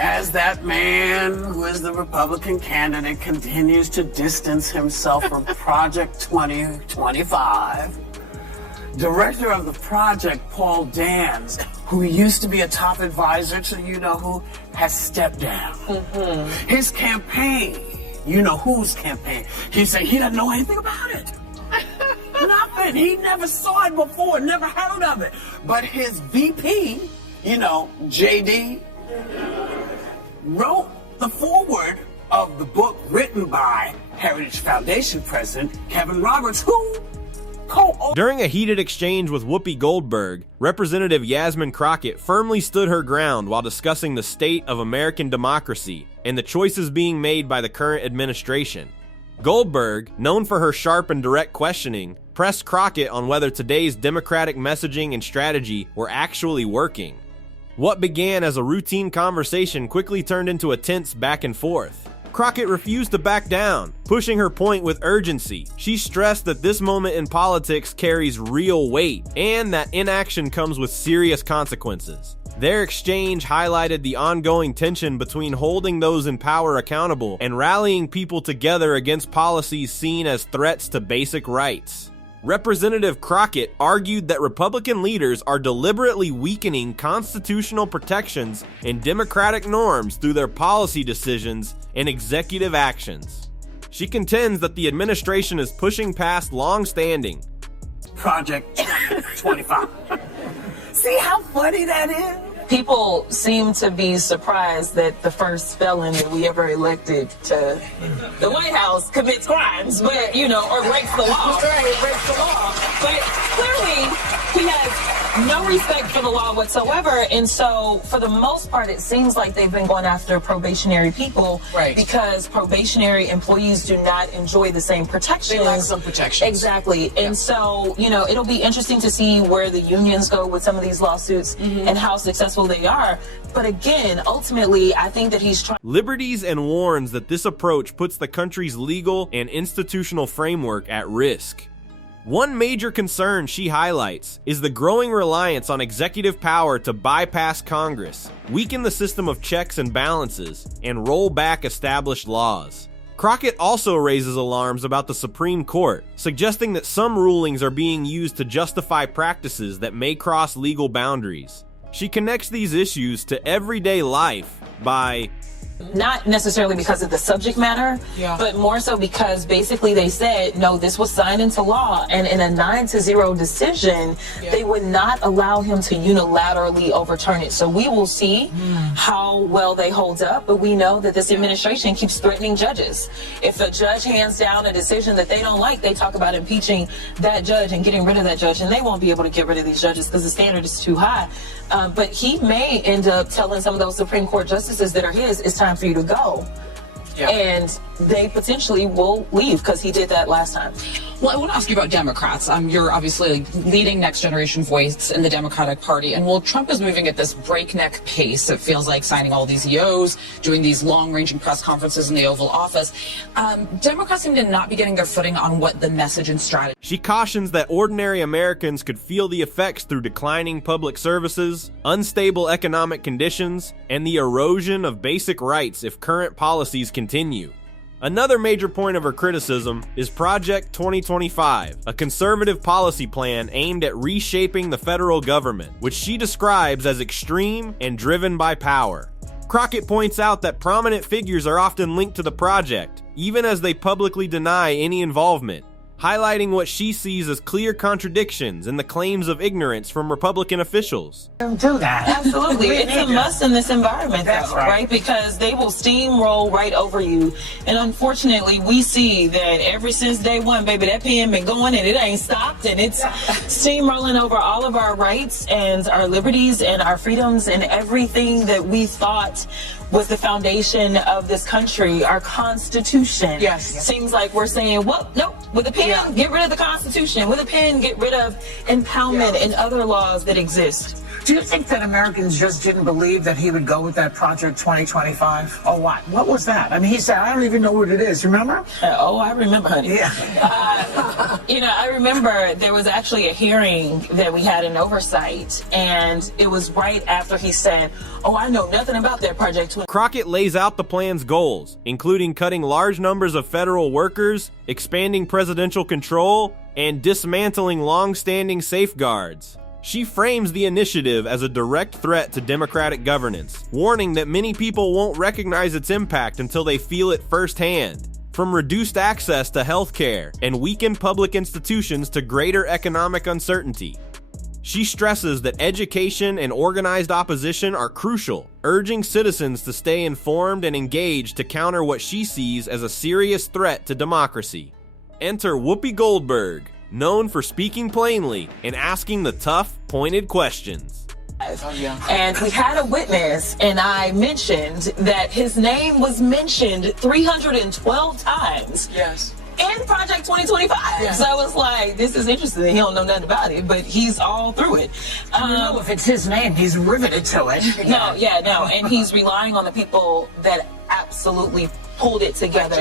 As that man who is the Republican candidate continues to distance himself from Project 2025, director of the project, Paul Dans, who used to be a top advisor to you-know-who, has stepped down. His campaign, you-know-who's campaign, he said he doesn't know anything about it. Nothing. He never saw it before, never heard of it. But his VP, JD, wrote the foreword of the book written by Heritage Foundation President Kevin Roberts, who During a heated exchange with Whoopi Goldberg, Representative Jasmine Crockett firmly stood her ground while discussing the state of American democracy and the choices being made by the current administration. Goldberg, known for her sharp and direct questioning, pressed Crockett on whether today's Democratic messaging and strategy were actually working. What began as a routine conversation quickly turned into a tense back and forth. Crockett refused to back down, pushing her point with urgency. She stressed that this moment in politics carries real weight and that inaction comes with serious consequences. Their exchange highlighted the ongoing tension between holding those in power accountable and rallying people together against policies seen as threats to basic rights. Representative Crockett argued that Republican leaders are deliberately weakening constitutional protections and democratic norms through their policy decisions and executive actions. She contends that the administration is pushing past long-standing Project 25. See how funny that is? People seem to be surprised that the first felon that we ever elected to the White House commits crimes, but, or breaks the law. Right, breaks the law. But clearly, he has no respect for the law whatsoever. And so, for the most part, it seems like they've been going after probationary people because probationary employees do not enjoy the same protections. They lack some protections. Exactly. And so, it'll be interesting to see where the unions go with some of these lawsuits and how successful they are. But again, ultimately, I think that he's trying liberties and warns that this approach puts the country's legal and institutional framework at risk. One major concern she highlights is the growing reliance on executive power to bypass Congress, weaken the system of checks and balances, and roll back established laws. Crockett also raises alarms about the Supreme Court, suggesting that some rulings are being used to justify practices that may cross legal boundaries. She connects these issues to everyday life by not necessarily because of the subject matter, but more so because basically they said, no, this was signed into law, and in a 9-0 decision, they would not allow him to unilaterally overturn it. So we will see how well they hold up, but we know that this administration keeps threatening judges. If a judge hands down a decision that they don't like, they talk about impeaching that judge and getting rid of that judge, and they won't be able to get rid of these judges because the standard is too high. But he may end up telling some of those Supreme Court justices that are his, it's time for you to go. And they potentially will leave because he did that last time. Well, I want to ask you about Democrats. You're obviously leading next generation voice in the Democratic Party. And while Trump is moving at this breakneck pace, it feels like signing all these EOs, doing these long-ranging press conferences in the Oval Office, Democrats seem to not be getting their footing on what the message and strategy. She cautions that ordinary Americans could feel the effects through declining public services, unstable economic conditions, and the erosion of basic rights if current policies continue. Another major point of her criticism is Project 2025, a conservative policy plan aimed at reshaping the federal government, which she describes as extreme and driven by power. Crockett points out that prominent figures are often linked to the project, even as they publicly deny any involvement, highlighting what she sees as clear contradictions in the claims of ignorance from Republican officials. Don't do that. Absolutely. It's a must in this environment, That's though, right. Because they will steamroll right over you. And unfortunately, we see that ever since day one, baby, that pen been going and it ain't stopped, and it's steamrolling over all of our rights and our liberties and our freedoms and everything that we thought was the foundation of this country, our Constitution. Seems like we're saying, well, nope, with a pen, get rid of the Constitution. With a pen, get rid of impoundment and other laws that exist. Do you think that Americans just didn't believe that he would go with that Project 2025? Or what? What was that? I mean, he said, I don't even know what it is. Remember? I remember, honey. Yeah. I remember there was actually a hearing that we had in oversight, and it was right after he said, I know nothing about that Project 20. Crockett lays out the plan's goals, including cutting large numbers of federal workers, expanding presidential control, and dismantling long-standing safeguards. She frames the initiative as a direct threat to democratic governance, warning that many people won't recognize its impact until they feel it firsthand. From reduced access to health care and weakened public institutions to greater economic uncertainty. She stresses that education and organized opposition are crucial, urging citizens to stay informed and engaged to counter what she sees as a serious threat to democracy. Enter Whoopi Goldberg, known for speaking plainly and asking the tough, pointed questions. And we had a witness, and I mentioned that his name was mentioned 312 times. Yes. In Project 2025. Yes. So I was like, this is interesting. He don't know nothing about it, but he's all through it. If it's his name, he's riveted to it. No. And he's relying on the people that absolutely pulled it together.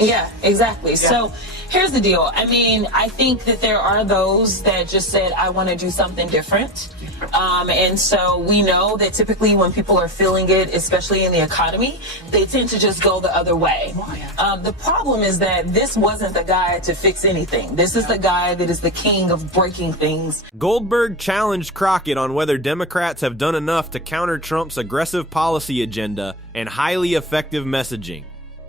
Yeah, exactly. Yeah. So here's the deal. I mean, I think that there are those that just said, I want to do something different. And so we know that typically when people are feeling it, especially in the economy, they tend to just go the other way. The problem is that this wasn't the guy to fix anything. This is the guy that is the king of breaking things. Goldberg challenged Crockett on whether Democrats have done enough to counter Trump's aggressive policy agenda and highly effective messaging.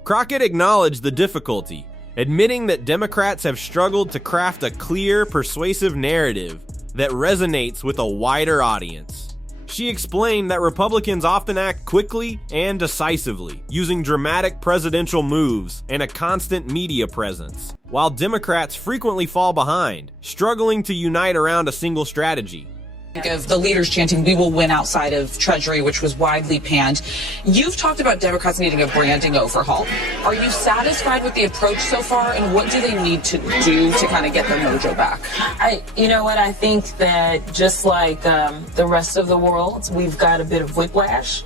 Crockett acknowledged the difficulty, admitting that Democrats have struggled to craft a clear, persuasive narrative that resonates with a wider audience. She explained that Republicans often act quickly and decisively, using dramatic presidential moves and a constant media presence, while Democrats frequently fall behind, struggling to unite around a single strategy. Of the leaders chanting, we will win outside of Treasury, which was widely panned. You've talked about Democrats needing a branding overhaul. Are you satisfied with the approach so far, and what do they need to do to kind of get their mojo back? I think that just like the rest of the world, we've got a bit of whiplash.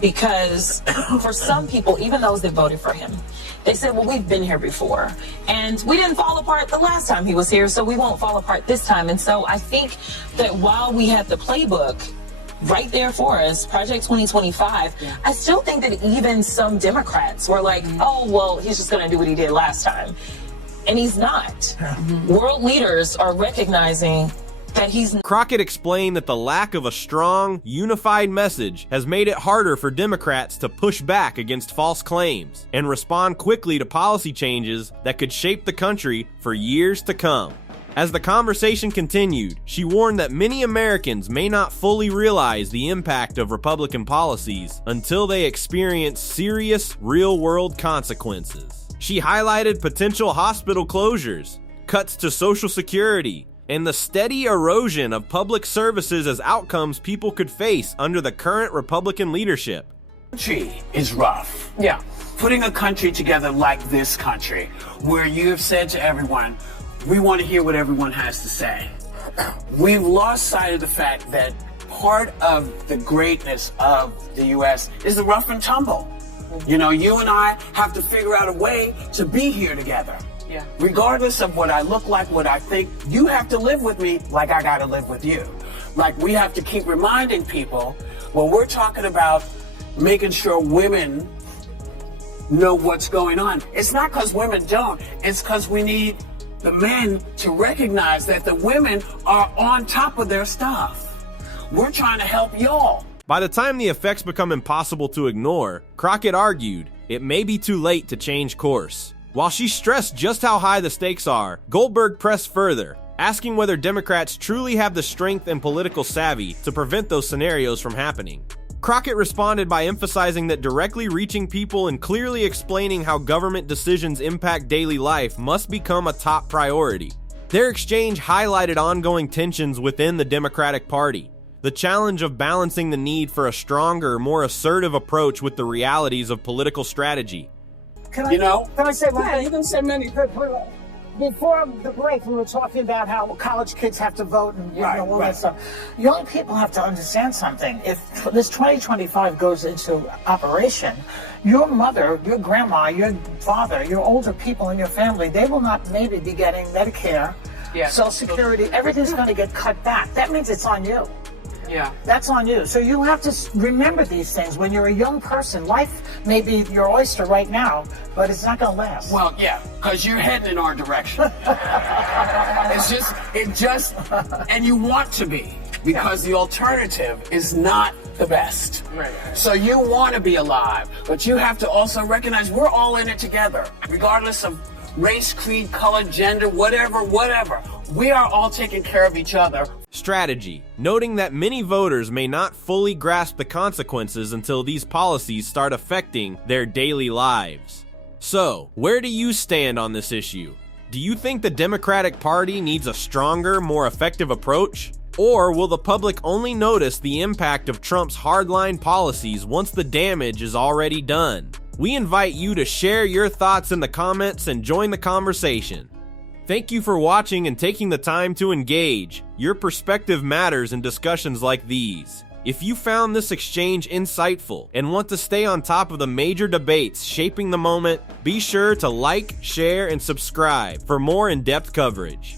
Because for some people, even those that voted for him, they said, well, we've been here before. And we didn't fall apart the last time he was here, so we won't fall apart this time. And so I think that while we have the playbook right there for us, Project 2025, I still think that even some Democrats were like, oh, well, he's just going to do what he did last time. And he's not. World leaders are recognizing that he's... Crockett explained that the lack of a strong, unified message has made it harder for Democrats to push back against false claims and respond quickly to policy changes that could shape the country for years to come. As the conversation continued, she warned that many Americans may not fully realize the impact of Republican policies until they experience serious, real-world consequences. She highlighted potential hospital closures, cuts to Social Security, and the steady erosion of public services as outcomes people could face under the current Republican leadership. Country is rough. Yeah. Putting a country together like this country, where you have said to everyone, we want to hear what everyone has to say. We've lost sight of the fact that part of the greatness of the U.S. is the rough and tumble. You know, you and I have to figure out a way to be here together. Yeah. Regardless of what I look like, what I think, you have to live with me like I got to live with you. Like, we have to keep reminding people when we're talking about making sure women know what's going on. It's not because women don't. It's because we need the men to recognize that the women are on top of their stuff. We're trying to help y'all. By the time the effects become impossible to ignore, Crockett argued it may be too late to change course. While she stressed just how high the stakes are, Goldberg pressed further, asking whether Democrats truly have the strength and political savvy to prevent those scenarios from happening. Crockett responded by emphasizing that directly reaching people and clearly explaining how government decisions impact daily life must become a top priority. Their exchange highlighted ongoing tensions within the Democratic Party, the challenge of balancing the need for a stronger, more assertive approach with the realities of political strategy. Can I say one thing? You can say many. before the break, we were talking about how college kids have to vote and all that stuff. Young people have to understand something. If this 2025 goes into operation, your mother, your grandma, your father, your older people in your family, they will not maybe be getting Medicare, Social Security. Everything's going to get cut back. That means it's on you. Yeah. That's on you. So you have to remember these things. When you're a young person, life may be your oyster right now, but it's not going to last. Well, yeah, because you're heading in our direction. And you want to be, because the alternative is not the best. Right. So you want to be alive, but you have to also recognize we're all in it together, regardless of race, creed, color, gender, whatever. We are all taking care of each other. Strategy: noting that many voters may not fully grasp the consequences until these policies start affecting their daily lives. So, where do you stand on this issue? Do you think the Democratic Party needs a stronger, more effective approach? Or will the public only notice the impact of Trump's hardline policies once the damage is already done? We invite you to share your thoughts in the comments and join the conversation. Thank you for watching and taking the time to engage. Your perspective matters in discussions like these. If you found this exchange insightful and want to stay on top of the major debates shaping the moment, be sure to like, share, and subscribe for more in-depth coverage.